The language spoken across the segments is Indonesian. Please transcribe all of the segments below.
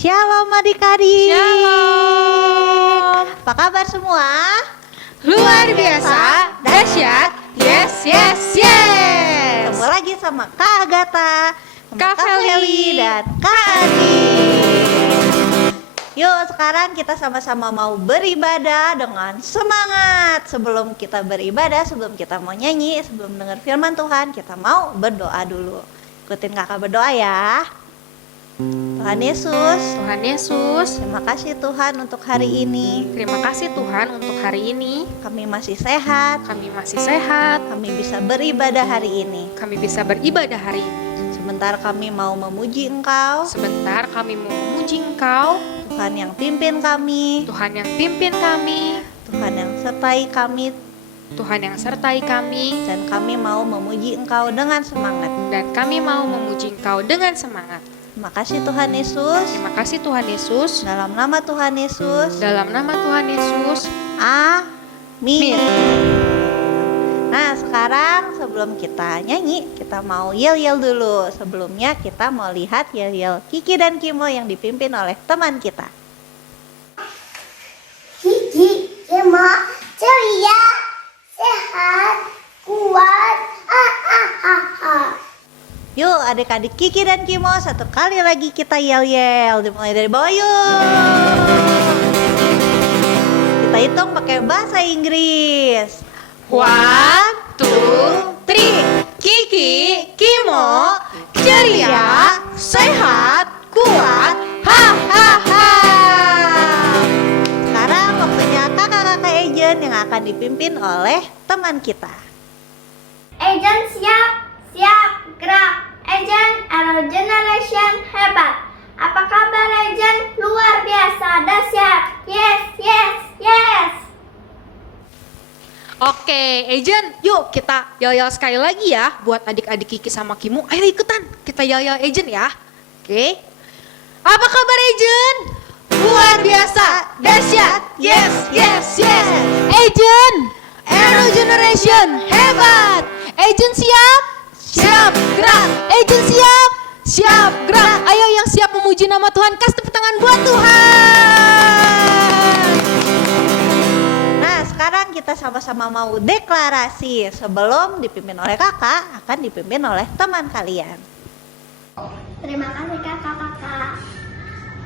Shalom adik-adik. Shalom. Apa kabar semua? Luar biasa, dahsyat, yes, yes, yes. Ketemu lagi sama Kak Agatha, sama Kak Feli, dan Kak Adi. Yuk sekarang kita sama-sama mau beribadah dengan semangat. Sebelum kita beribadah, sebelum kita mau nyanyi, sebelum dengar firman Tuhan, kita mau berdoa dulu. Ikutin kakak berdoa ya. Tuhan Yesus, Tuhan Yesus, terima kasih Tuhan untuk hari ini. terima kasih Tuhan untuk hari ini. Kami masih sehat, Kami masih sehat, kami bisa beribadah hari ini. kami bisa beribadah hari ini. Sebentar kami mau memuji Engkau, Sebentar kami mau memuji Engkau, Tuhan yang pimpin kami, Tuhan yang pimpin kami, Tuhan yang sertai kami, Tuhan yang sertai kami, dan kami mau memuji Engkau dengan semangat. dan kami mau memuji Engkau dengan semangat. Terima kasih Tuhan Yesus. Terima kasih Tuhan Yesus. Dalam nama Tuhan Yesus. Dalam nama Tuhan Yesus. Amin. Nah sekarang sebelum kita nyanyi, kita mau yel-yel dulu. Sebelumnya kita mau lihat yel-yel Kiki dan Kimo yang dipimpin oleh teman kita. Kiki, Kimo, ceria, sehat, kuat, Yuk adik-adik Kiki dan Kimo, satu kali lagi kita yel-yel. Dimulai dari bawah yuk. Kita hitung pakai bahasa Inggris. 1, 2, 3. Kiki, Kimo, ceria, sehat, kuat, hahaha. Sekarang waktunya kakak-kakak Agent yang akan dipimpin oleh teman kita. Agent siap, gerak. Agent Arrow Generation hebat. Apa kabar Agent? Luar biasa, dahsyat. Yes, yes, yes. Oke, Agent, yuk kita yel-yel sekali lagi ya buat adik-adik Kiki sama Kimo. Ayo ikutan, kita yel-yel Agent ya. Oke. Apa kabar Agent? Luar biasa, dahsyat. Yes, yes, yes. Agent, Arrow Generation hebat. Agent siap? Siap, gerak. Agent siap? Siap, gerak. Ayo yang siap memuji nama Tuhan, kasih tepuk tangan buat Tuhan. Nah sekarang kita sama-sama mau deklarasi. Sebelum dipimpin oleh kakak, akan dipimpin oleh teman kalian. Terima kasih kakak-kakak.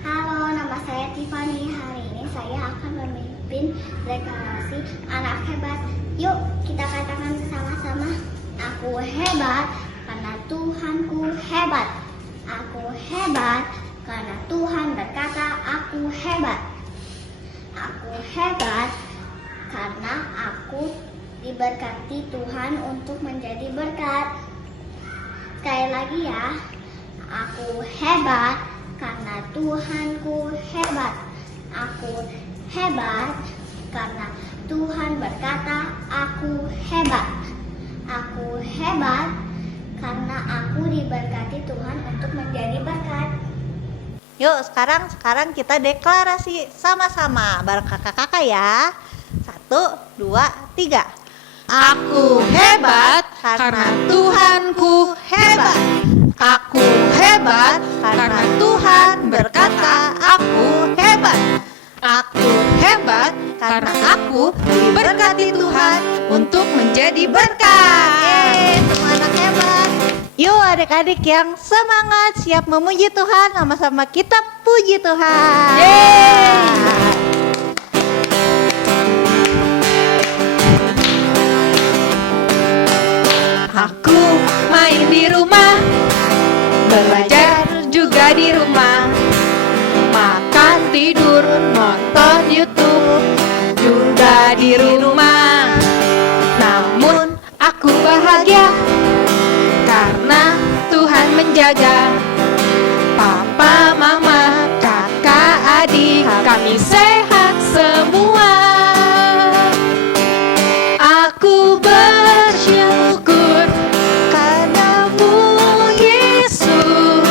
Halo, nama saya Tiffany. Hari ini saya akan memimpin deklarasi anak hebat. Yuk kita katakan bersama-sama. Aku hebat karena Tuhanku hebat. Aku hebat karena Tuhan berkata aku hebat. Aku hebat karena aku diberkati Tuhan untuk menjadi berkat. Sekali lagi ya. Aku hebat karena Tuhanku hebat. Aku hebat karena Tuhan berkata aku hebat. Aku hebat karena aku diberkati Tuhan untuk menjadi berkat. Yuk sekarang kita deklarasi sama-sama bareng kakak-kakak ya. 1, 2, 3. Aku hebat karena Tuhanku hebat. Aku hebat karena Tuhan berkata aku hebat. Aku hebat karena aku diberkati Tuhan untuk menjadi berkat. Yeay, semua anak hebat. Yuk adik-adik yang semangat siap memuji Tuhan, sama-sama kita puji Tuhan. Yeay. Aku main di rumah, belajar juga di rumah, makan, tidur, nonton YouTube juga di rumah. Namun aku bahagia karena Tuhan menjaga. Papa, mama, kakak, adik, kami sehat semua. Aku bersyukur karenamu Yesus.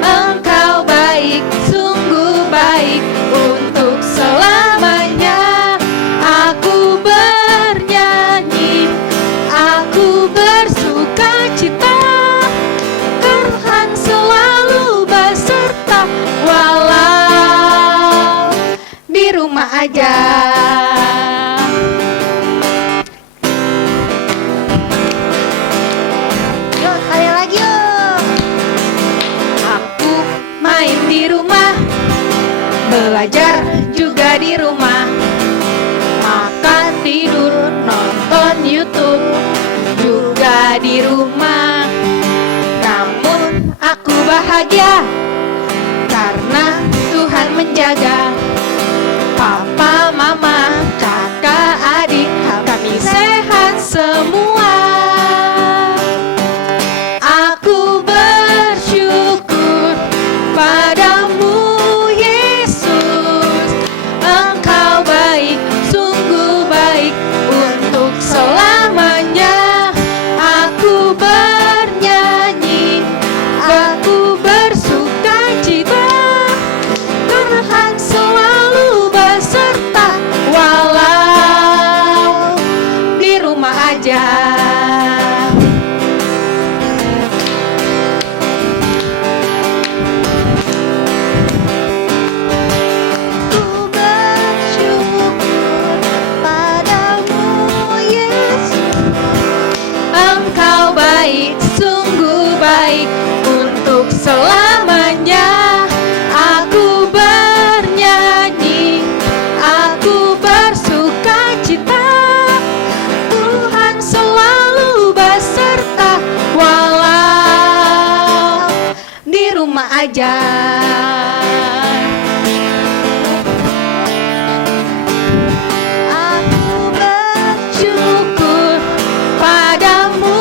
Engkau baik, sungguh baik untuk selamanya. Aku bernyanyi, aku bersuka cita, Tuhan selalu aja. Yuk, sekali lagi yuk. Aku main di rumah, belajar juga di rumah, makan, tidur, nonton YouTube juga di rumah. Namun aku bahagia karena Tuhan menjaga. Papa, mama, kakak, adik, kami sehat semua. Aku bersyukur padamu Yesus, Engkau baik, sungguh baik untuk selamanya. Aku bernyanyi, aku bersukacita, Tuhan selalu beserta walau di rumah aja. Ku bersyukur padamu Yesus. Engkau baik, sungguh baik untuk selamanya. Aku bernyanyi, aku bersukacita, Tuhan selalu beserta walau di rumah aja. Aku Syukur padamu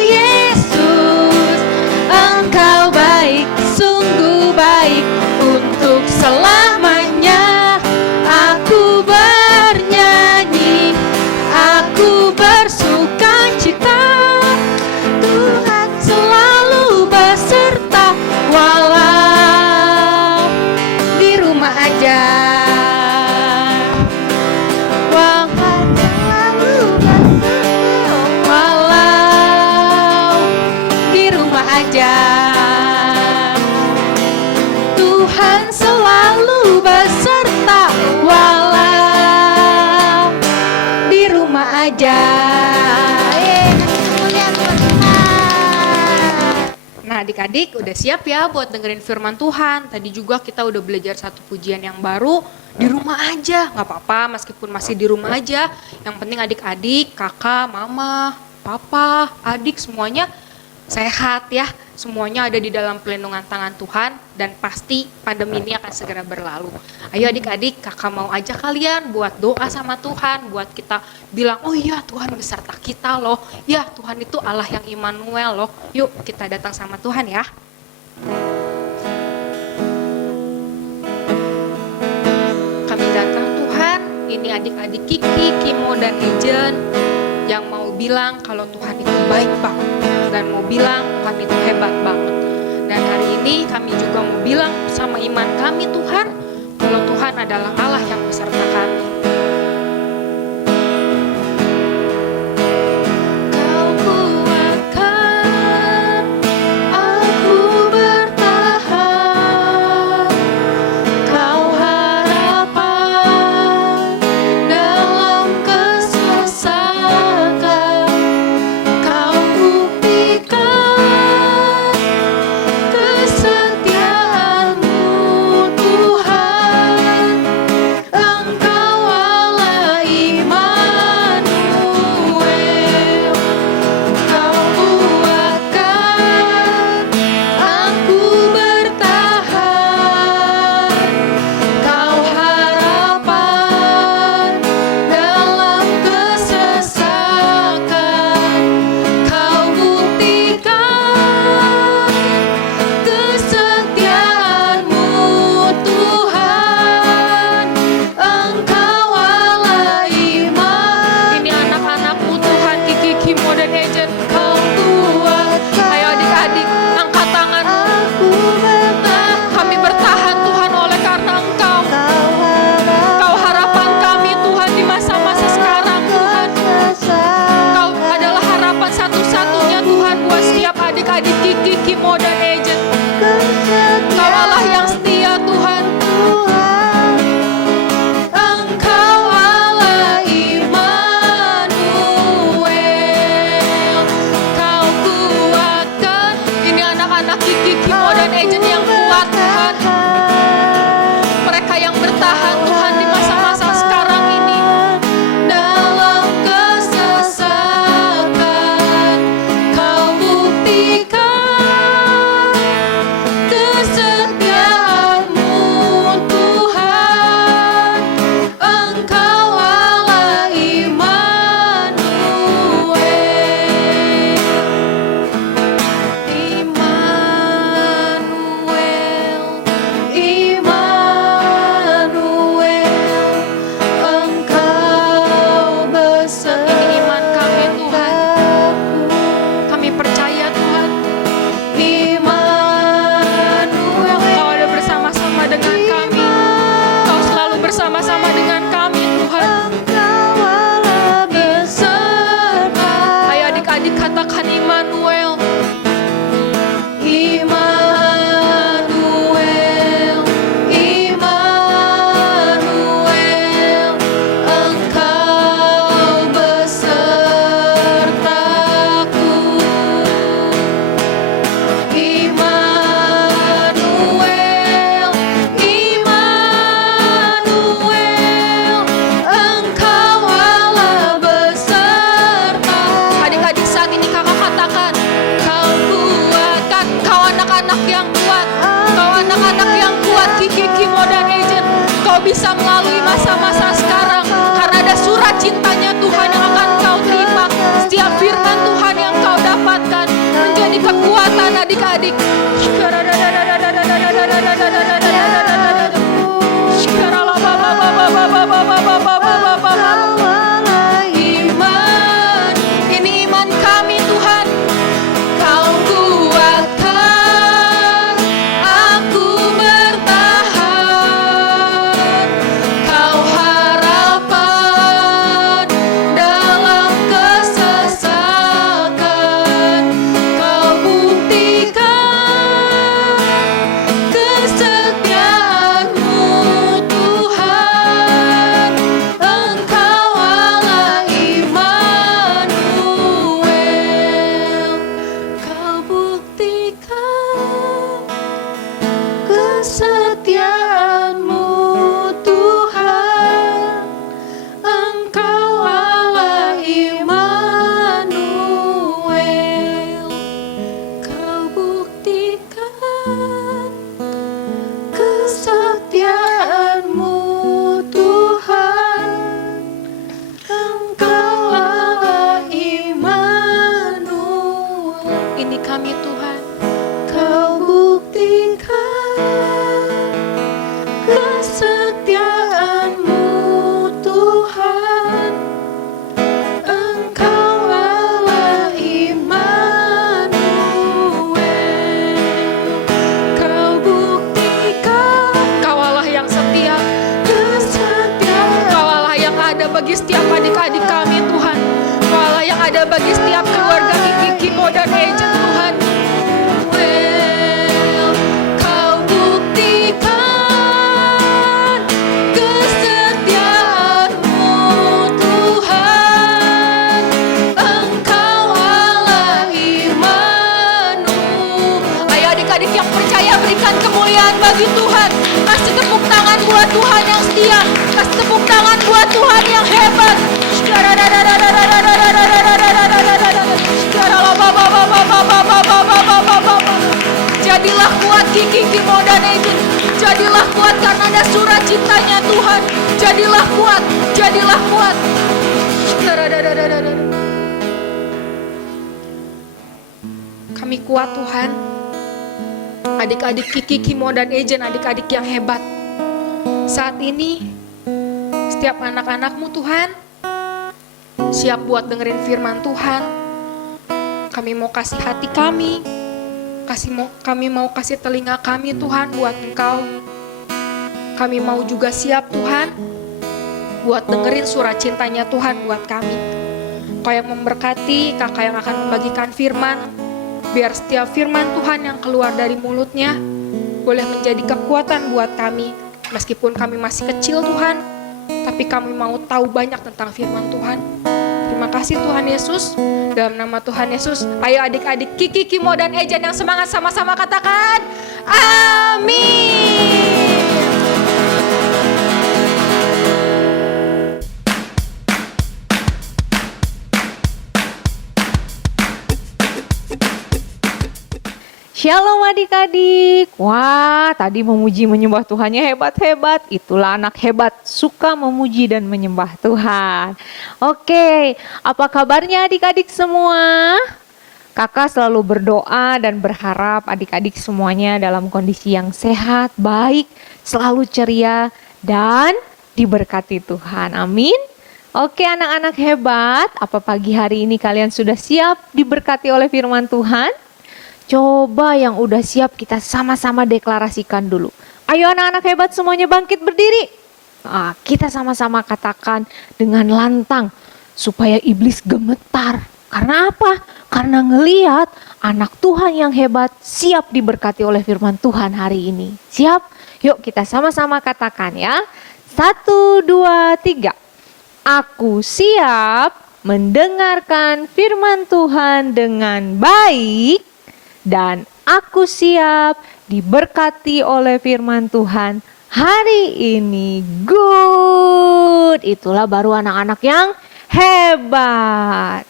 Yesus, Engkau baik, sungguh baik untuk selamanya. Aku bernyanyi, aku bersukacita, Tuhan selalu beserta walau di rumah aja. Walau di rumah aja, Tuhan selalu beserta walau di rumah aja. Nah adik-adik udah siap ya buat dengerin firman Tuhan. Tadi juga kita udah belajar satu pujian yang baru, di rumah aja. Gak apa-apa meskipun masih di rumah aja. Yang penting adik-adik, kakak, mama, papa, adik semuanya sehat ya. Semuanya ada di dalam pelindungan tangan Tuhan. Dan pasti pandemi ini akan segera berlalu. Ayo adik-adik, kakak mau ajak kalian buat doa sama Tuhan. Buat kita bilang, oh iya Tuhan beserta kita loh. Ya Tuhan itu Allah yang Immanuel loh. Yuk kita datang sama Tuhan ya. Kami datang Tuhan, ini adik-adik Kiki, Kimo, dan Ejen yang mau bilang kalau Tuhan itu baik banget dan mau bilang Tuhan itu hebat banget. Dan hari ini kami juga mau bilang sama iman kami Tuhan, kalau Tuhan adalah Allah yang beserta kami. Kau kuatkan aku bertahan, Kau harapan dalam kesesakan, Kau buktikan kesetiaan-Mu Tuhan. Engkau Immanuel, Immanuel, Immanuel, Engkau besertaku. Immanuel, Immanuel, Engkau Allah beserta. Adik-adik, saat ini kakak katakan, kau kuatkan, kau anak-anak yang kuat, kau anak-anak yang kuat, Kiki, Kimo, dan Agent. Kau bisa melalui masa-masa sekarang karena ada surat cintanya Tuhan yang akan kau terima. Setiap firman Tuhan yang kau dapatkan menjadi kekuatan adik-adik. Iman, ini iman kami Tuhan. Kau kuatkan aku bertahan. Kau harapan dalam kesesakan. Kau buktikan kesetiaan-Mu Tuhan. Engkau Allah Immanuel. Kau buktikan kesetiaan-Mu Tuhan. Engkau Allah Immanuel. Kau buktikan kesetiaan-Mu Tuhan. Engkau Allah Immanuel. Ini kami Tuhan. Kau buktikan kesetiaan-Mu Tuhan. Engkau Allah Immanuel. Kau buktikan Kau Allah yang setia. Kau Allah yang ada bagi setiap adik-adik kami Tuhan. Kau Allah yang ada bagi setiap keluarga Kiki, Kimo, dan Agent Tuhan. Kau buktikan kesetiaan-Mu Tuhan. Engkau Allah Immanuel. Ayo adik-adik yang percaya, berikan kemuliaan bagi Tuhan. Kasih tepuk tangan buat Tuhan yang setia. Kasih tepuk tangan buat Tuhan yang hebat. Jadilah kuat Kiki, Kimo, dan Agent. Jadilah kuat karena ada surat cintanya Tuhan. Jadilah kuat, jadilah kuat. Kami kuat Tuhan. Adik-adik Kiki, Kimo, dan Agent, adik-adik yang hebat. Saat ini, setiap anak-anak-Mu Tuhan, siap buat dengerin firman Tuhan. Kami mau kasih hati kami, kami mau kasih telinga kami Tuhan buat Engkau. Kami mau juga siap Tuhan, buat dengerin surat cintanya Tuhan buat kami. Kau yang memberkati, kakak yang akan membagikan firman, biar setiap firman Tuhan yang keluar dari mulutnya boleh menjadi kekuatan buat kami. Meskipun kami masih kecil Tuhan, tapi kami mau tahu banyak tentang firman Tuhan. Terima kasih Tuhan Yesus. Dalam nama Tuhan Yesus, ayo adik-adik Kiki, Kimo, dan Agent yang semangat sama-sama katakan amin. Shalom adik-adik. Wah, tadi memuji menyembah Tuhannya hebat-hebat. Itulah anak hebat, suka memuji dan menyembah Tuhan. Oke, apa kabarnya adik-adik semua? Kakak selalu berdoa dan berharap adik-adik semuanya dalam kondisi yang sehat, baik, selalu ceria, dan diberkati Tuhan. Amin. Oke anak-anak hebat, apa pagi hari ini kalian sudah siap diberkati oleh firman Tuhan? Coba yang udah siap kita sama-sama deklarasikan dulu. Ayo anak-anak hebat semuanya bangkit berdiri. Kita sama-sama katakan dengan lantang supaya iblis gemetar. Karena apa? Karena ngeliat anak Tuhan yang hebat siap diberkati oleh firman Tuhan hari ini. Siap? Yuk kita sama-sama katakan ya. 1, 2, 3. Aku siap mendengarkan firman Tuhan dengan baik dan aku siap diberkati oleh firman Tuhan hari ini. Good. Itulah baru anak-anak yang hebat.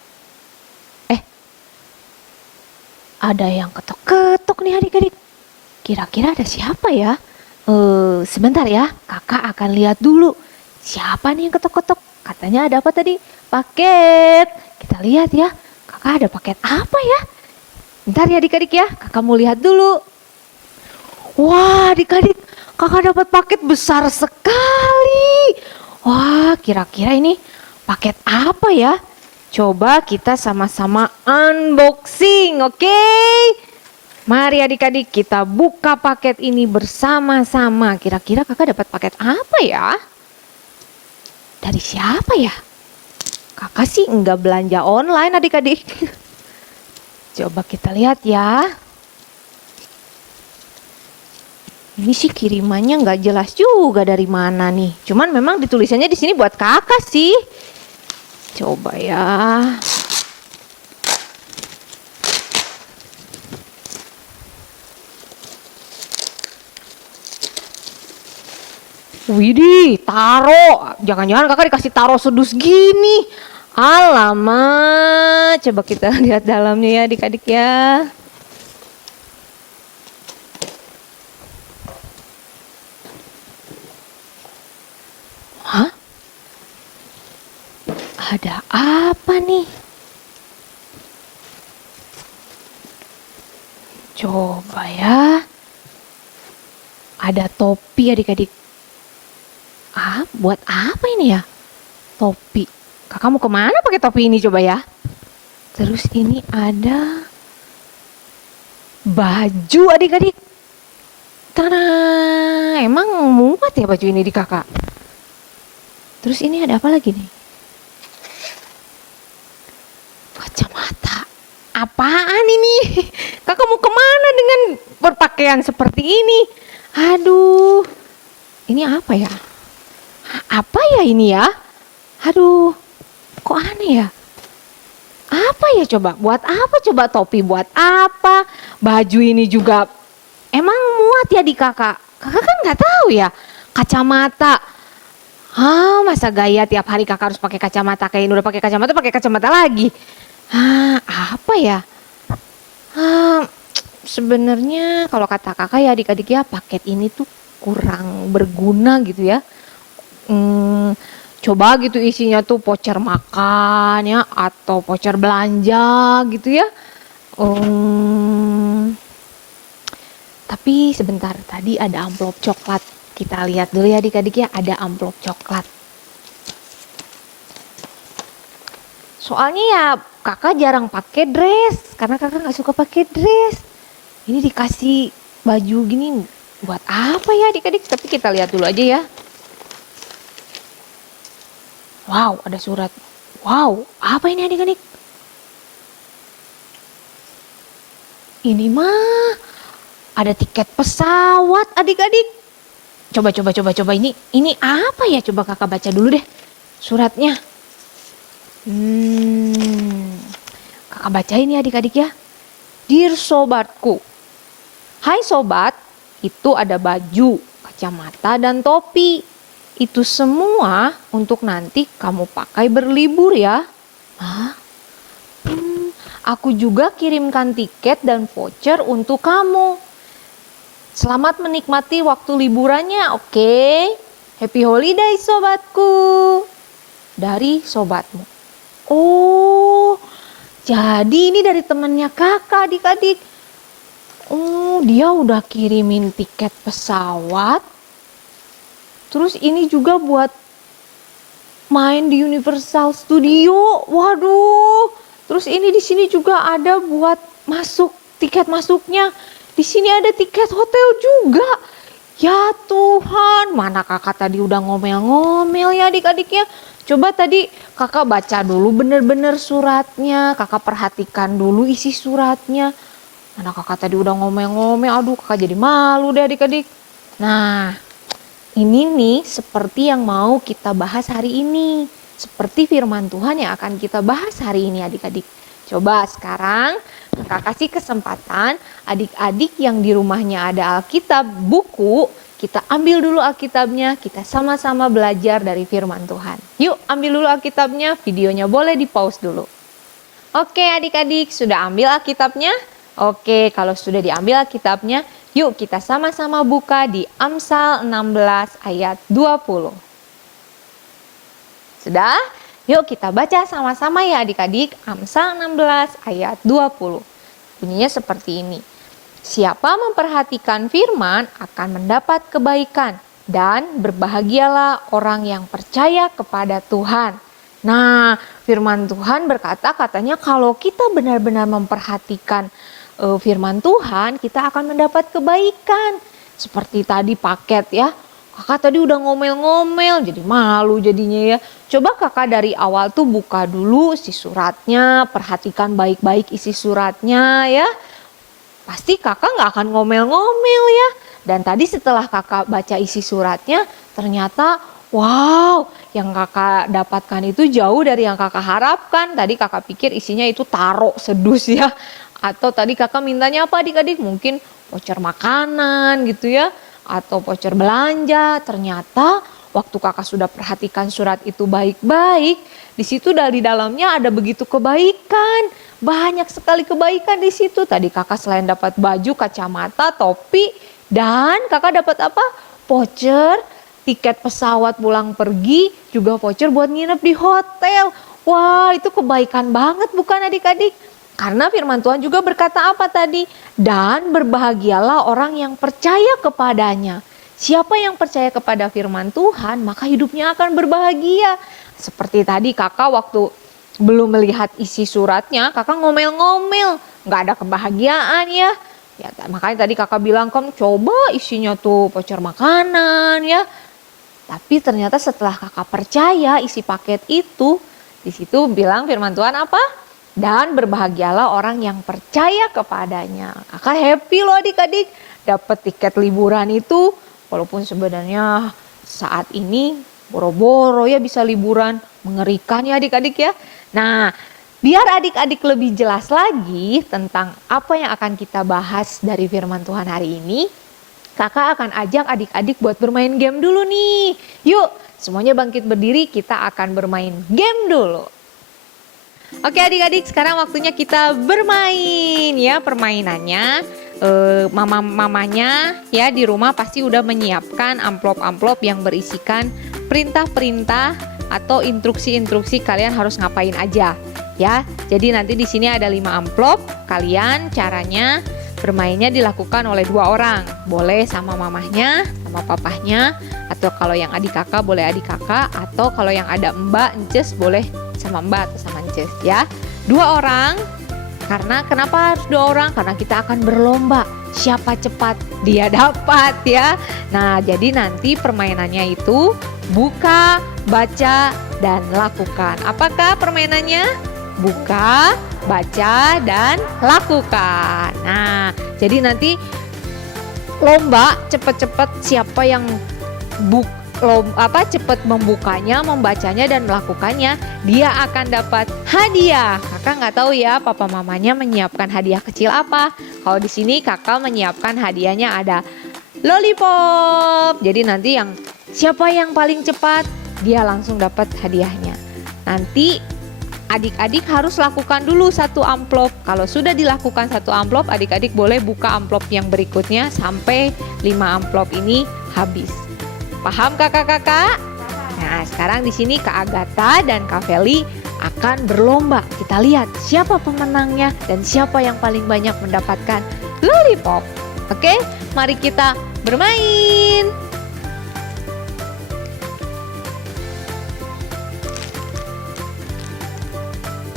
Ada yang ketok-ketok nih adik-adik. Kira-kira ada siapa ya? Sebentar ya, kakak akan lihat dulu. Siapa nih yang ketok-ketok? Katanya ada apa tadi? Paket. Kita lihat ya, kakak ada paket apa ya? Bentar ya adik-adik ya, kakak mau lihat dulu. Wah adik-adik, kakak dapat paket besar sekali. Wah kira-kira ini paket apa ya? Coba kita sama-sama unboxing, oke? Mari adik-adik kita buka paket ini bersama-sama. Kira-kira kakak dapat paket apa ya? Dari siapa ya? Kakak sih enggak belanja online adik-adik. Coba kita lihat ya. Ini sih kirimannya nggak jelas juga dari mana nih. Cuman memang ditulisannya di sini buat kakak sih. Coba ya. Widih, taro. Jangan-jangan kakak dikasih taro sedus gini. Alamak, coba kita lihat dalamnya ya adik-adik ya. Hah? Ada apa nih? Coba ya. Ada topi adik-adik. Buat apa ini ya? Topi. Kakak mau kemana pakai topi ini coba ya? Terus ini ada baju adik-adik. Tada, emang muat ya baju ini di kakak? Terus ini ada apa lagi nih? Kacamata. Apaan ini? Kakak mau kemana dengan berpakaian seperti ini? Aduh, ini apa ya? Apa ya ini ya? Aduh, kok aneh ya? Apa ya coba? Buat apa coba topi? Buat apa? Baju ini juga emang muat ya di kakak? Kakak kan nggak tahu ya. Kacamata. Masa gaya tiap hari kakak harus pakai kacamata? Kayak ini udah pakai kacamata lagi. Apa ya? Sebenarnya kalau kata kakak ya adik-adik ya, paket ini tuh kurang berguna gitu ya. Coba gitu isinya tuh voucher makan ya, atau voucher belanja gitu ya. Tapi sebentar, tadi ada amplop coklat. Kita lihat dulu ya adik-adik ya, ada amplop coklat. Soalnya ya kakak jarang pakai dress, karena kakak nggak suka pakai dress. Ini dikasih baju gini buat apa ya adik-adik? Tapi kita lihat dulu aja ya. Wow, ada surat. Wow, apa ini adik-adik? Ini mah ada tiket pesawat adik-adik. Coba ini apa ya? Coba kakak baca dulu deh suratnya. Kakak bacain ya adik-adik ya. Dear sobatku. Hai sobat, itu ada baju, kacamata dan topi. Itu semua untuk nanti kamu pakai berlibur ya. Aku juga kirimkan tiket dan voucher untuk kamu. Selamat menikmati waktu liburannya, oke? Happy holiday sobatku. Dari sobatmu. Oh, jadi ini dari temannya kakak adik-adik. Oh, dia udah kirimin tiket pesawat. Terus ini juga buat main di Universal Studio. Waduh. Terus ini di sini juga ada buat masuk tiket masuknya. Di sini ada tiket hotel juga. Ya Tuhan, mana kakak tadi udah ngomel-ngomel ya adik-adiknya. Coba tadi kakak baca dulu bener-bener suratnya, kakak perhatikan dulu isi suratnya. Mana kakak tadi udah ngomel-ngomel, aduh kakak jadi malu deh adik-adik. Nah, ini nih seperti yang mau kita bahas hari ini. Seperti firman Tuhan yang akan kita bahas hari ini adik-adik. Coba sekarang kakak kasih kesempatan adik-adik yang di rumahnya ada Alkitab, buku, kita ambil dulu Alkitabnya, kita sama-sama belajar dari firman Tuhan. Yuk ambil dulu Alkitabnya, videonya boleh di pause dulu. Oke adik-adik, sudah ambil Alkitabnya? Oke, kalau sudah diambil Alkitabnya, yuk kita sama-sama buka di Amsal 16 ayat 20. Sudah? Yuk kita baca sama-sama ya adik-adik, Amsal 16 ayat 20. Bunyinya seperti ini. Siapa memperhatikan firman akan mendapat kebaikan, dan berbahagialah orang yang percaya kepada Tuhan. Nah, firman Tuhan berkata katanya kalau kita benar-benar memperhatikan firman Tuhan, kita akan mendapat kebaikan. Seperti tadi paket ya. Kakak tadi udah ngomel-ngomel, jadi malu jadinya ya. Coba kakak dari awal tuh buka dulu isi suratnya, perhatikan baik-baik isi suratnya ya. Pasti kakak gak akan ngomel-ngomel ya. Dan tadi setelah kakak baca isi suratnya, ternyata wow, yang kakak dapatkan itu jauh dari yang kakak harapkan. Tadi kakak pikir isinya itu taro sedus ya. Atau tadi kakak mintanya apa adik-adik? Mungkin voucher makanan gitu ya. Atau voucher belanja. Ternyata waktu kakak sudah perhatikan surat itu baik-baik. Di situ dari dalamnya ada begitu kebaikan. Banyak sekali kebaikan di situ. Tadi kakak selain dapat baju, kacamata, topi. Dan kakak dapat apa? Voucher, tiket pesawat pulang pergi. Juga voucher buat nginep di hotel. Wah, itu kebaikan banget bukan adik-adik? Karena firman Tuhan juga berkata apa tadi? Dan berbahagialah orang yang percaya kepadanya. Siapa yang percaya kepada firman Tuhan, maka hidupnya akan berbahagia. Seperti tadi kakak waktu belum melihat isi suratnya, kakak ngomel-ngomel. Gak ada kebahagiaan ya. Makanya tadi kakak bilang, kamu coba isinya tuh voucher makanan ya. Tapi ternyata setelah kakak percaya isi paket itu, di situ bilang firman Tuhan apa? Dan berbahagialah orang yang percaya kepadanya. Kakak happy loh adik-adik dapat tiket liburan itu. Walaupun sebenarnya saat ini boro-boro ya bisa liburan. Mengerikan ya adik-adik ya. Nah, biar adik-adik lebih jelas lagi tentang apa yang akan kita bahas dari firman Tuhan hari ini. Kakak akan ajak adik-adik buat bermain game dulu nih. Yuk semuanya bangkit berdiri, kita akan bermain game dulu. Oke adik-adik, sekarang waktunya kita bermain ya. Permainannya mamanya ya di rumah pasti udah menyiapkan amplop-amplop yang berisikan perintah-perintah atau instruksi-instruksi kalian harus ngapain aja ya. Jadi nanti di sini ada 5 amplop. Kalian caranya bermainnya dilakukan oleh 2 orang. Boleh sama mamahnya, sama papahnya, atau kalau yang adik kakak boleh adik kakak, atau kalau yang ada mbak, ences boleh sama mbak atau sama ences ya. 2 orang. Karena kenapa harus 2 orang? Karena kita akan berlomba. Siapa cepat dia dapat ya. Nah, jadi nanti permainannya itu buka, baca, dan lakukan. Apakah permainannya? Buka, baca, dan lakukan. Nah, jadi nanti lomba cepet-cepet siapa yang cepet membukanya, membacanya, dan melakukannya, dia akan dapat hadiah. Kakak nggak tahu ya papa mamanya menyiapkan hadiah kecil apa. Kalau di sini kakak menyiapkan hadiahnya ada lollipop. Jadi nanti siapa yang paling cepat, dia langsung dapat hadiahnya. Nanti adik-adik harus lakukan dulu 1 amplop. Kalau sudah dilakukan 1 amplop, adik-adik boleh buka amplop yang berikutnya sampai 5 amplop ini habis. Paham kakak-kakak? Nah, sekarang di sini Kak Agatha dan Kak Feli akan berlomba. Kita lihat siapa pemenangnya dan siapa yang paling banyak mendapatkan lollipop. Oke, mari kita bermain.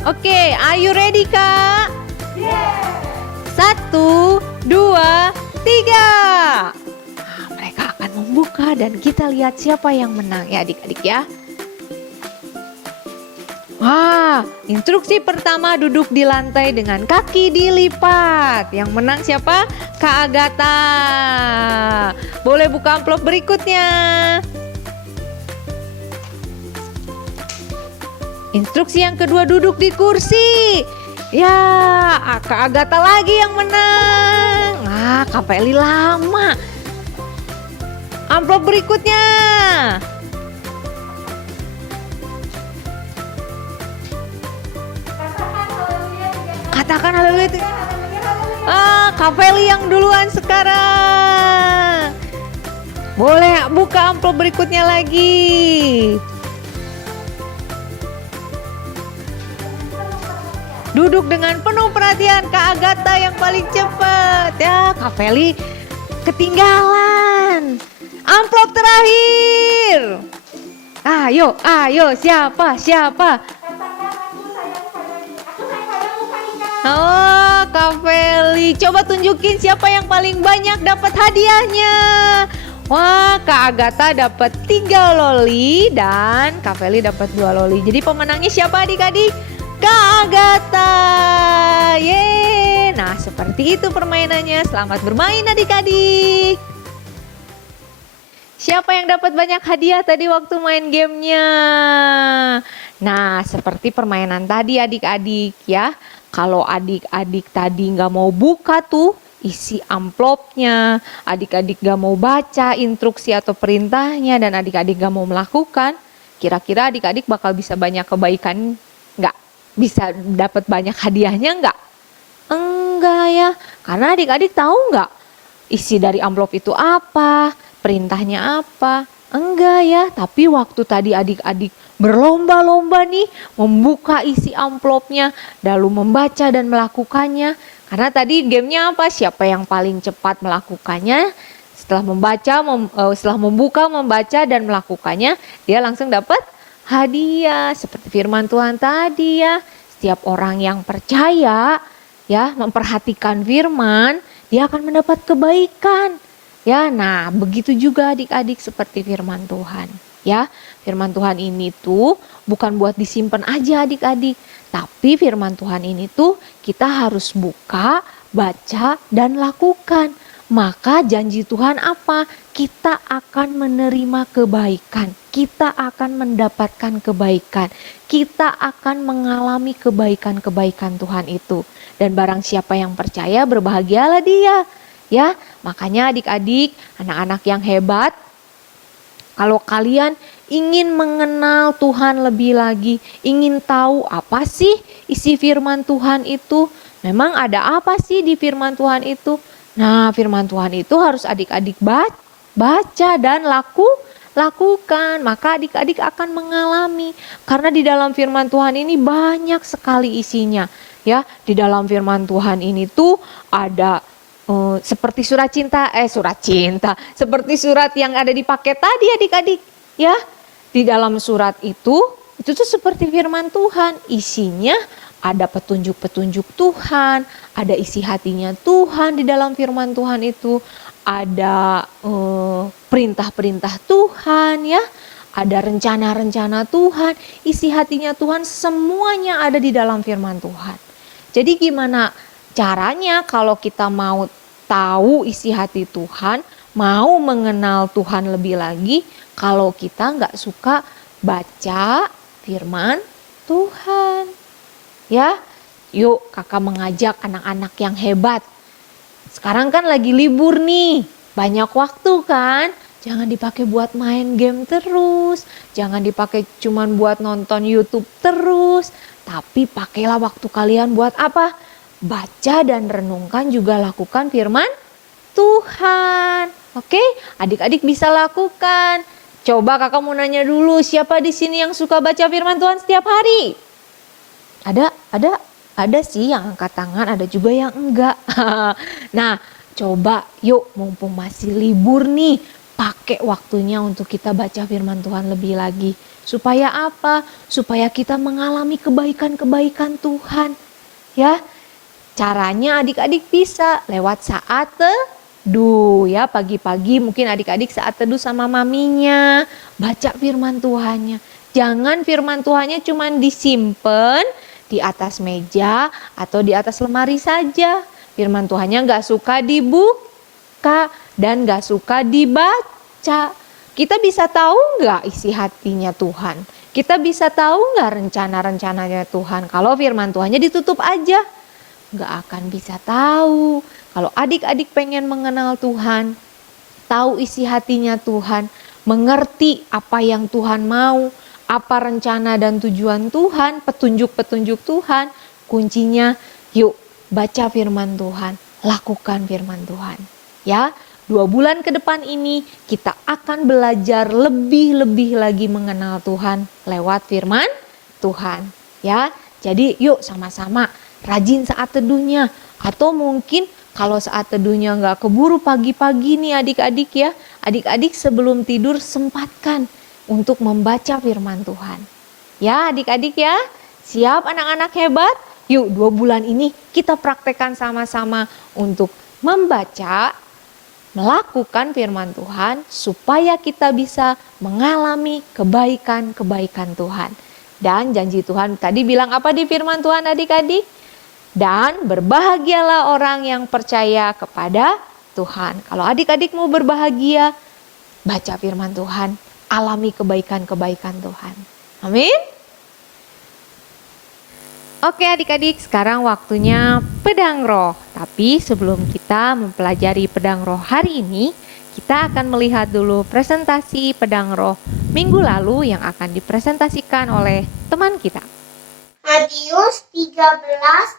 Oke, are you ready Kak? Yeah. 1, 2, 3. Nah, mereka akan membuka dan kita lihat siapa yang menang ya adik-adik ya. Instruksi pertama duduk di lantai dengan kaki dilipat. Yang menang siapa? Kak Agatha. Boleh buka amplop berikutnya. Instruksi yang kedua duduk di kursi. Ya, Kak Agatha lagi yang menang. Kak Feli lama. Amplop berikutnya. Katakan haleluya. Kak Feli yang duluan sekarang. Boleh buka amplop berikutnya lagi. Duduk dengan penuh perhatian, Kak Agatha yang paling cepat. Ya, Kak Feli ketinggalan. Amplop terakhir. Ayo, siapa? Kak Feli, coba tunjukin siapa yang paling banyak dapat hadiahnya. Wah, Kak Agatha dapat 3 loli dan Kak Feli dapat 2 loli. Jadi pemenangnya siapa adik-adik? Kak Agatha. Yeay. Nah, seperti itu permainannya. Selamat bermain adik-adik. Siapa yang dapat banyak hadiah tadi waktu main gamenya? Nah, seperti permainan tadi adik-adik ya. Kalau adik-adik tadi nggak mau buka tuh isi amplopnya, adik-adik nggak mau baca instruksi atau perintahnya, dan adik-adik nggak mau melakukan, kira-kira adik-adik bakal bisa banyak kebaikan nggak? Bisa dapat banyak hadiahnya nggak? Enggak ya, karena adik-adik tahu nggak isi dari amplop itu apa, perintahnya apa? Enggak ya, tapi waktu tadi adik-adik berlomba-lomba nih membuka isi amplopnya, lalu membaca dan melakukannya. Karena tadi gamenya apa? Siapa yang paling cepat melakukannya? Setelah setelah membuka, membaca dan melakukannya, dia langsung dapat hadiah. Seperti firman Tuhan tadi ya, setiap orang yang percaya ya memperhatikan firman, dia akan mendapat kebaikan. Ya, nah begitu juga adik-adik seperti firman Tuhan. Ya, firman Tuhan ini tuh bukan buat disimpan aja adik-adik. Tapi firman Tuhan ini tuh kita harus buka, baca, dan lakukan. Maka janji Tuhan apa? Kita akan menerima kebaikan. Kita akan mendapatkan kebaikan. Kita akan mengalami kebaikan-kebaikan Tuhan itu. Dan barang siapa yang percaya, berbahagialah dia. Ya, makanya adik-adik, anak-anak yang hebat, kalau kalian ingin mengenal Tuhan lebih lagi, ingin tahu apa sih isi firman Tuhan itu, memang ada apa sih di firman Tuhan itu? Nah, firman Tuhan itu harus adik-adik baca dan lakukan, maka adik-adik akan mengalami. Karena di dalam firman Tuhan ini banyak sekali isinya. Ya, di dalam firman Tuhan ini tuh ada seperti surat cinta, seperti surat yang ada di paket tadi adik-adik ya. Di dalam surat itu tuh seperti firman Tuhan, isinya ada petunjuk-petunjuk Tuhan, ada isi hatinya Tuhan di dalam firman Tuhan itu, ada perintah-perintah Tuhan ya, ada rencana-rencana Tuhan, isi hatinya Tuhan, semuanya ada di dalam firman Tuhan. Jadi gimana caranya kalau kita mau tahu isi hati Tuhan, mau mengenal Tuhan lebih lagi, kalau kita nggak suka baca firman Tuhan? Ya, yuk kakak mengajak anak-anak yang hebat. Sekarang kan lagi libur nih, banyak waktu kan? Jangan dipakai buat main game terus, jangan dipakai cuman buat nonton YouTube terus, tapi pakailah waktu kalian buat apa? Baca dan renungkan, juga lakukan firman Tuhan. Oke, adik-adik bisa lakukan. Coba kakak mau nanya dulu, siapa di sini yang suka baca firman Tuhan setiap hari? Ada sih yang angkat tangan, ada juga yang enggak. Nah, coba yuk mumpung masih libur nih, pakai waktunya untuk kita baca firman Tuhan lebih lagi. Supaya apa? Supaya kita mengalami kebaikan-kebaikan Tuhan. Ya, caranya adik-adik bisa lewat saat teduh ya, pagi-pagi mungkin adik-adik saat teduh sama maminya, baca firman Tuhannya. Jangan firman Tuhannya cuma disimpan di atas meja atau di atas lemari saja. Firman Tuhannya gak suka dibuka dan gak suka dibaca. Kita bisa tahu gak isi hatinya Tuhan? Kita bisa tahu gak rencana-rencananya Tuhan? Kalau firman Tuhannya ditutup aja, gak akan bisa tahu. Kalau adik-adik pengen mengenal Tuhan, tahu isi hatinya Tuhan, mengerti apa yang Tuhan mau, apa rencana dan tujuan Tuhan, petunjuk-petunjuk Tuhan, kuncinya yuk baca firman Tuhan, lakukan firman Tuhan. Ya, 2 bulan ke depan ini kita akan belajar lebih lagi mengenal Tuhan lewat firman Tuhan. Ya, jadi yuk sama-sama rajin saat teduhnya. Atau mungkin kalau saat teduhnya nggak keburu pagi-pagi nih adik-adik ya. Adik-adik sebelum tidur sempatkan untuk membaca firman Tuhan. Ya adik-adik ya, siap anak-anak hebat? Yuk 2 bulan ini kita praktekkan sama-sama untuk membaca, melakukan firman Tuhan supaya kita bisa mengalami kebaikan-kebaikan Tuhan. Dan janji Tuhan tadi bilang apa di firman Tuhan adik-adik? Dan berbahagialah orang yang percaya kepada Tuhan. Kalau adik-adik mau berbahagia, baca firman Tuhan, alami kebaikan-kebaikan Tuhan. Amin. Oke adik-adik, sekarang waktunya pedang roh. Tapi sebelum kita mempelajari pedang roh hari ini, kita akan melihat dulu presentasi pedang roh minggu lalu yang akan dipresentasikan oleh teman kita. Matius 13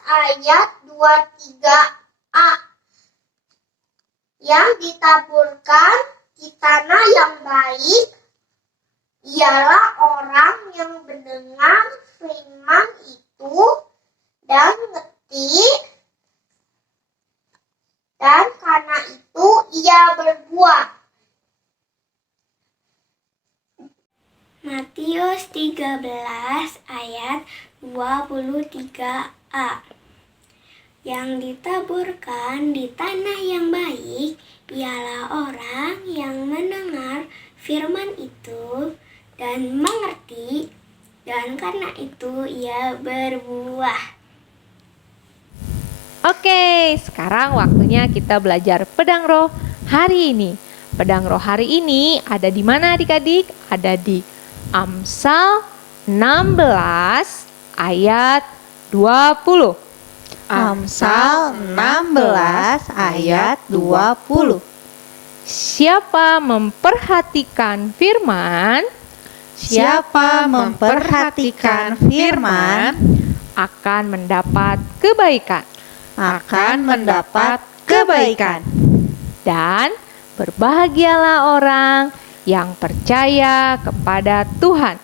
ayat 23a. Yang ditaburkan di tanah yang baik ialah orang yang mendengar firman itu dan ngerti, dan karena itu ia berbuah. Matius 13 ayat 23a. Yang ditaburkan di tanah yang baik ialah orang yang mendengar firman itu dan mengerti, dan karena itu ia berbuah. Oke, sekarang waktunya kita belajar pedang roh hari ini. Pedang roh hari ini ada di mana adik-adik? Ada di Amsal 16 ayat 20. Amsal 16 ayat 20. Siapa memperhatikan firman, Siapa memperhatikan firman akan mendapat kebaikan. akan mendapat kebaikan. Dan berbahagialah orang yang percaya kepada Tuhan.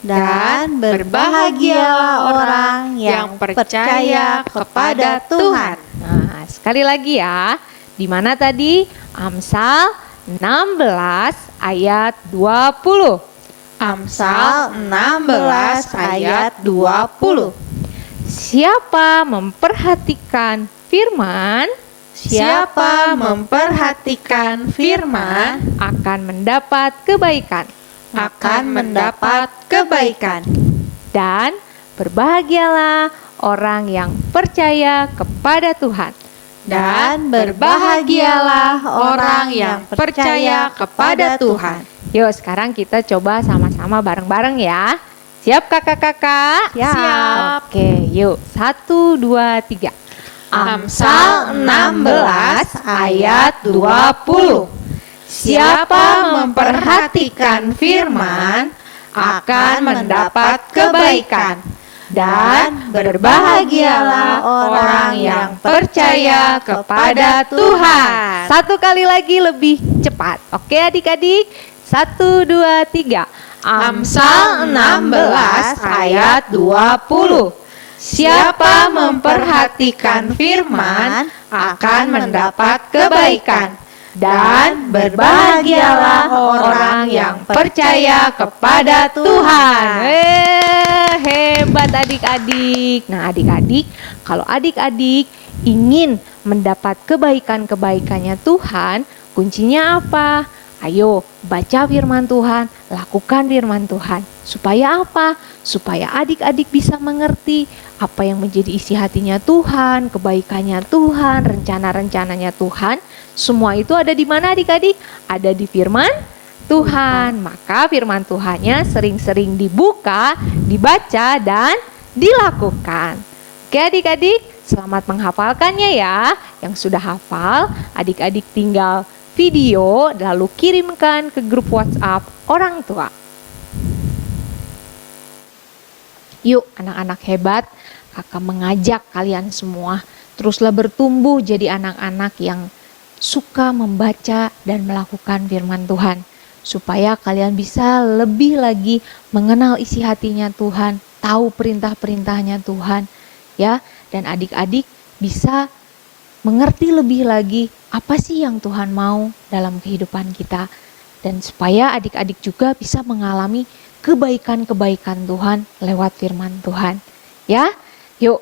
Dan berbahagialah orang yang percaya kepada Tuhan. Nah, sekali lagi ya. Di mana tadi? Amsal 16 ayat 20. Amsal 16 ayat 20. Siapa memperhatikan firman, Siapa memperhatikan firman akan mendapat kebaikan. akan mendapat kebaikan. Dan berbahagialah orang yang percaya kepada Tuhan. Dan berbahagialah orang yang percaya kepada Tuhan. Yuk sekarang kita coba sama-sama bareng-bareng ya. Siap kakak-kakak? Siap. Oke yuk 1, 2, 3. Amsal 16 ayat 20. Siapa memperhatikan firman akan mendapat kebaikan. Dan berbahagialah orang yang percaya kepada Tuhan. Satu kali lagi lebih cepat. Oke adik-adik. 1, 2, 3. Amsal 16 ayat 20. Siapa memperhatikan firman akan mendapat kebaikan. Dan berbahagialah orang yang percaya kepada Tuhan. Hebat adik-adik. Nah adik-adik, kalau adik-adik ingin mendapat kebaikan-kebaikannya Tuhan, kuncinya apa? Ayo baca firman Tuhan, lakukan firman Tuhan. Supaya apa? Supaya adik-adik bisa mengerti apa yang menjadi isi hatinya Tuhan, kebaikannya Tuhan, rencana-rencananya Tuhan. Semua itu ada di mana adik-adik? Ada di firman Tuhan. Maka firman Tuhannya sering-sering dibuka, dibaca, dan dilakukan. Oke adik-adik, selamat menghafalkannya ya. Yang sudah hafal, adik-adik tinggal video lalu kirimkan ke grup WhatsApp orang tua. Yuk anak-anak hebat, kakak mengajak kalian semua teruslah bertumbuh jadi anak-anak yang suka membaca dan melakukan firman Tuhan. Supaya kalian bisa lebih lagi mengenal isi hatinya Tuhan, tahu perintah-perintahnya Tuhan. Ya, dan adik-adik bisa mengerti lebih lagi apa sih yang Tuhan mau dalam kehidupan kita. Dan supaya adik-adik juga bisa mengalami kebaikan-kebaikan Tuhan lewat firman Tuhan. Ya, yuk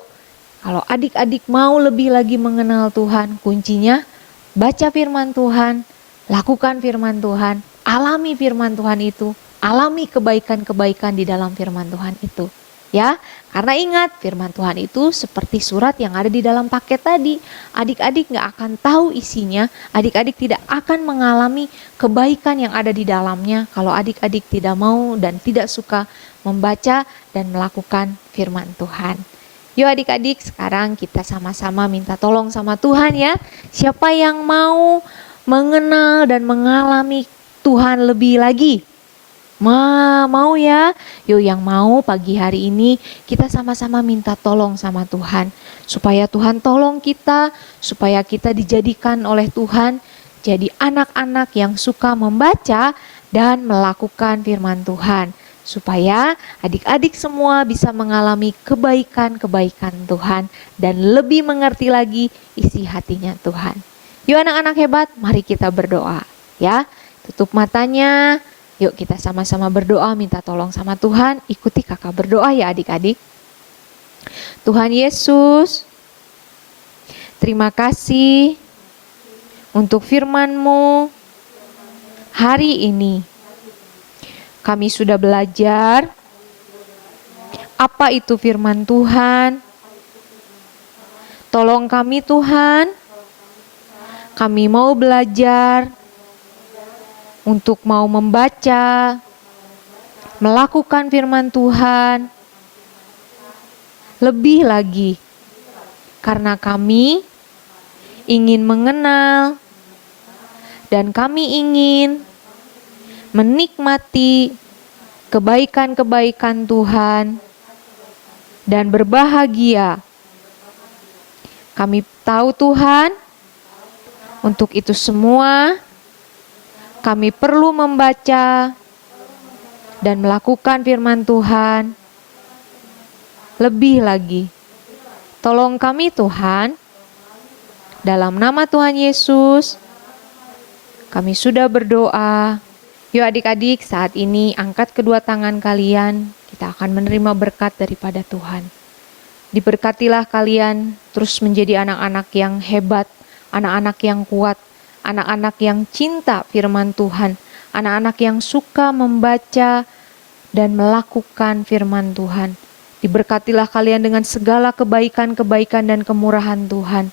kalau adik-adik mau lebih lagi mengenal Tuhan, kuncinya baca firman Tuhan, lakukan firman Tuhan, alami firman Tuhan itu, alami kebaikan-kebaikan di dalam firman Tuhan itu. Ya, karena ingat firman Tuhan itu seperti surat yang ada di dalam paket tadi. Adik-adik gak akan tahu isinya, adik-adik tidak akan mengalami kebaikan yang ada di dalamnya kalau adik-adik tidak mau dan tidak suka membaca dan melakukan firman Tuhan. Yuk adik-adik, sekarang kita sama-sama minta tolong sama Tuhan ya. Siapa yang mau mengenal dan mengalami Tuhan lebih lagi? Mau ya? Yuk yang mau pagi hari ini kita sama-sama minta tolong sama Tuhan. Supaya Tuhan tolong kita, supaya kita dijadikan oleh Tuhan jadi anak-anak yang suka membaca dan melakukan firman Tuhan. Supaya adik-adik semua bisa mengalami kebaikan-kebaikan Tuhan dan lebih mengerti lagi isi hatinya Tuhan. Yuk anak-anak hebat, mari kita berdoa ya. Tutup matanya. Yuk kita sama-sama berdoa minta tolong sama Tuhan. Ikuti kakak berdoa ya adik-adik. Tuhan Yesus, terima kasih untuk firman-Mu hari ini. Kami sudah belajar apa itu firman Tuhan. Tolong kami Tuhan, kami mau belajar untuk mau membaca, melakukan firman Tuhan lebih lagi. Karena kami ingin mengenal dan kami ingin menikmati kebaikan-kebaikan Tuhan dan berbahagia. Kami tahu Tuhan, untuk itu semua kami perlu membaca dan melakukan firman Tuhan lebih lagi. Tolong kami Tuhan, dalam nama Tuhan Yesus, kami sudah berdoa. Yuk adik-adik, saat ini angkat kedua tangan kalian, kita akan menerima berkat daripada Tuhan. Diberkatilah kalian terus menjadi anak-anak yang hebat, anak-anak yang kuat, anak-anak yang cinta firman Tuhan, anak-anak yang suka membaca dan melakukan firman Tuhan. Diberkatilah kalian dengan segala kebaikan-kebaikan dan kemurahan Tuhan.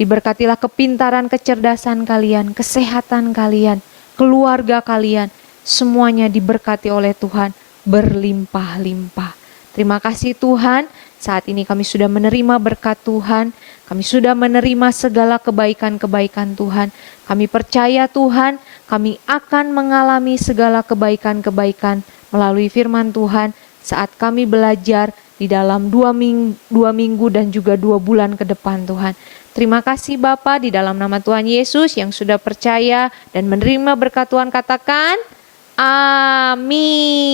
Diberkatilah kepintaran, kecerdasan kalian, kesehatan kalian, keluarga kalian, semuanya diberkati oleh Tuhan berlimpah-limpah. Terima kasih Tuhan, saat ini kami sudah menerima berkat Tuhan, kami sudah menerima segala kebaikan-kebaikan Tuhan. Kami percaya Tuhan, kami akan mengalami segala kebaikan-kebaikan melalui firman Tuhan saat kami belajar di dalam 2 minggu dan juga 2 bulan ke depan Tuhan. Terima kasih Bapa, di dalam nama Tuhan Yesus yang sudah percaya dan menerima berkat Tuhan, katakan amin.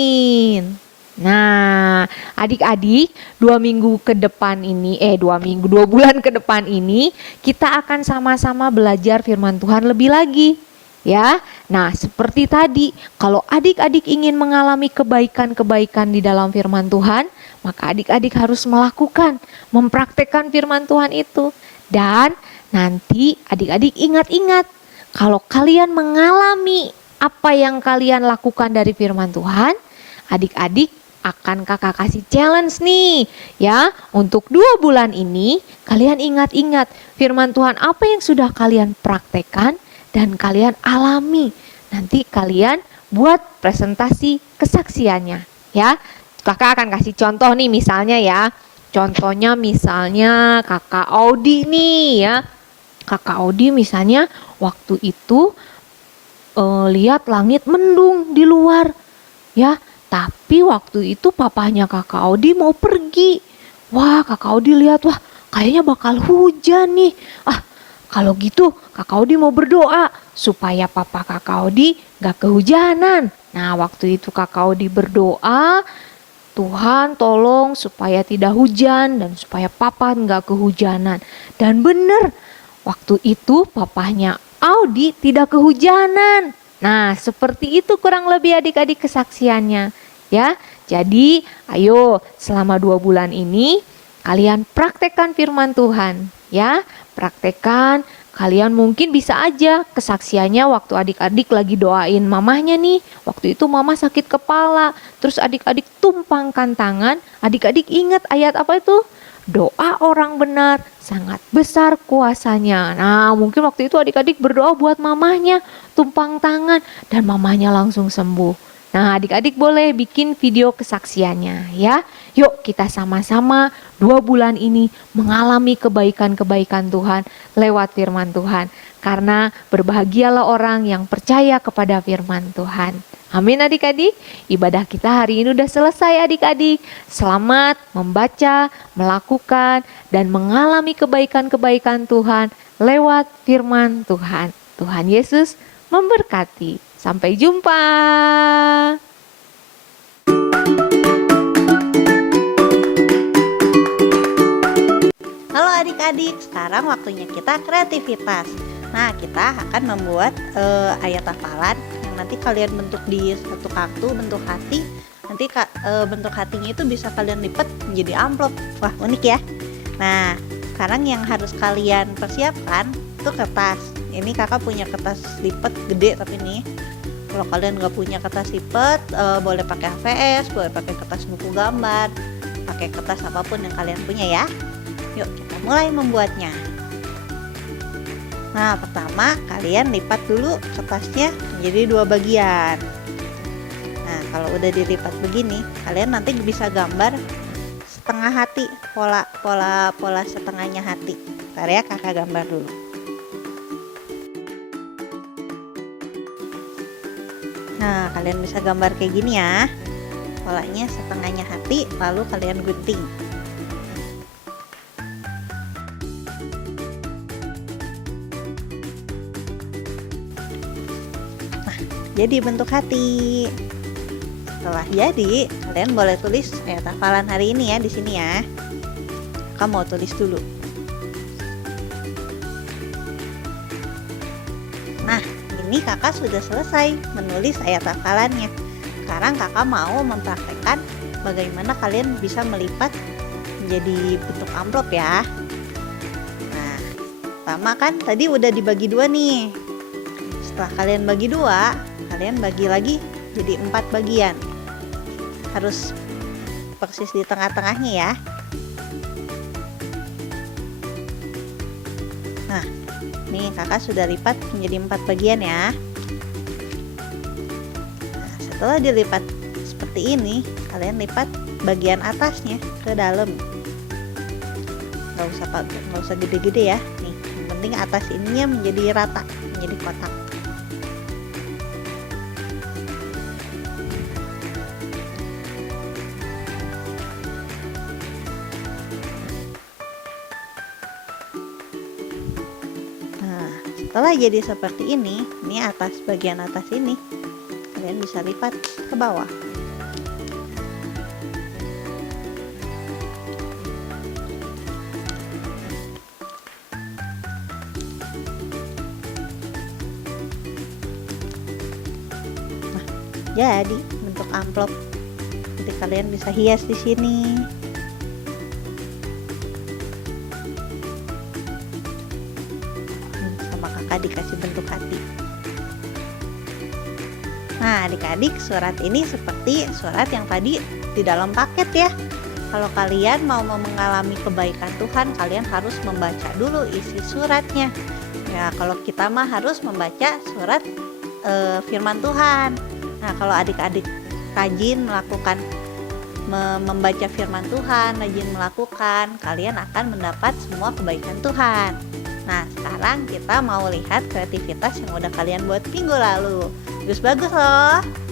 Nah, adik-adik, 2 minggu ke depan ini, 2 bulan ke depan ini, kita akan sama-sama belajar firman Tuhan lebih lagi. Ya, nah seperti tadi, kalau adik-adik ingin mengalami kebaikan-kebaikan di dalam firman Tuhan, maka adik-adik harus melakukan, mempraktekkan firman Tuhan itu. Dan nanti adik-adik ingat-ingat, kalau kalian mengalami apa yang kalian lakukan dari firman Tuhan, adik-adik akan kakak kasih challenge nih ya. Untuk 2 bulan ini kalian ingat-ingat firman Tuhan apa yang sudah kalian praktekkan dan kalian alami. Nanti kalian buat presentasi kesaksiannya ya. Kakak akan kasih contoh nih misalnya ya. Contohnya misalnya kakak Audi nih ya. Kakak Audi misalnya waktu itu lihat langit mendung di luar ya, tapi waktu itu papahnya kakak Audi mau pergi. Wah, kakak Audi lihat, wah kayaknya bakal hujan nih. Kalau gitu kakak Audi mau berdoa supaya papa kakak Audi gak kehujanan. Nah, waktu itu kakak Audi berdoa, Tuhan tolong supaya tidak hujan dan supaya papa gak kehujanan. Dan bener, waktu itu papahnya Audi tidak kehujanan. Nah, seperti itu kurang lebih adik-adik kesaksiannya ya. Jadi, ayo selama 2 bulan ini kalian praktekkan firman Tuhan ya. Praktekkan, kalian mungkin bisa aja kesaksiannya waktu adik-adik lagi doain mamahnya nih. Waktu itu mama sakit kepala, terus adik-adik tumpangkan tangan. Adik-adik ingat ayat apa itu? Doa orang benar sangat besar kuasanya. Nah, mungkin waktu itu adik-adik berdoa buat mamahnya, tumpang tangan, dan mamahnya langsung sembuh. Nah, adik-adik boleh bikin video kesaksiannya ya. Yuk kita sama-sama 2 bulan ini mengalami kebaikan-kebaikan Tuhan lewat firman Tuhan. Karena berbahagialah orang yang percaya kepada firman Tuhan. Amin adik-adik, ibadah kita hari ini udah selesai adik-adik. Selamat membaca, melakukan, dan mengalami kebaikan-kebaikan Tuhan lewat firman Tuhan. Tuhan Yesus memberkati. Sampai jumpa. Halo adik-adik, sekarang waktunya kita kreativitas. Nah, kita akan membuat ayat hafalan yang nanti kalian bentuk di satu kartu bentuk hati. Nanti bentuk hatinya itu bisa kalian lipat menjadi amplop. Wah, unik ya. Nah, sekarang yang harus kalian persiapkan itu kertas. Ini kakak punya kertas lipat gede, tapi nih kalau kalian nggak punya kertas lipat, boleh pakai HVS, boleh pakai kertas buku gambar, pakai kertas apapun yang kalian punya ya. Yuk kita mulai membuatnya. Nah, pertama kalian lipat dulu kertasnya menjadi 2 bagian. Nah, kalau udah dilipat begini, kalian nanti bisa gambar setengah hati, pola setengahnya hati. Ntar ya kakak gambar dulu. Nah, kalian bisa gambar kayak gini ya. Polanya setengahnya hati, lalu kalian gunting. Jadi bentuk hati. Setelah jadi, kalian boleh tulis ayat hafalan hari ini ya di sini ya. Kamu mau tulis dulu. Nah, ini kakak sudah selesai menulis ayat hafalannya. Sekarang kakak mau mempraktekkan bagaimana kalian bisa melipat menjadi bentuk amplop ya. Nah, pertama kan tadi udah dibagi 2 nih. Setelah kalian bagi 2, kalian bagi lagi jadi 4 bagian. Harus persis di tengah-tengahnya ya. Nah, nih kakak sudah lipat menjadi 4 bagian ya. Nah, setelah dilipat seperti ini, kalian lipat bagian atasnya ke dalam. Nggak usah gede-gede ya. Nih, yang penting atas ininya menjadi rata, menjadi kotak. Setelah jadi seperti ini atas bagian atas ini kalian bisa lipat ke bawah. Nah, jadi bentuk amplop. Nanti kalian bisa hias di sini. Dikasih bentuk hati. Nah, adik-adik, surat ini seperti surat yang tadi di dalam paket ya. Kalau kalian mau mengalami kebaikan Tuhan, kalian harus membaca dulu isi suratnya. Ya, kalau kita mah harus membaca surat firman Tuhan. Nah, kalau adik-adik rajin melakukan membaca firman Tuhan, rajin melakukan, kalian akan mendapat semua kebaikan Tuhan. Nah, sekarang kita mau lihat kreativitas yang udah kalian buat minggu lalu. Bagus-bagus loh.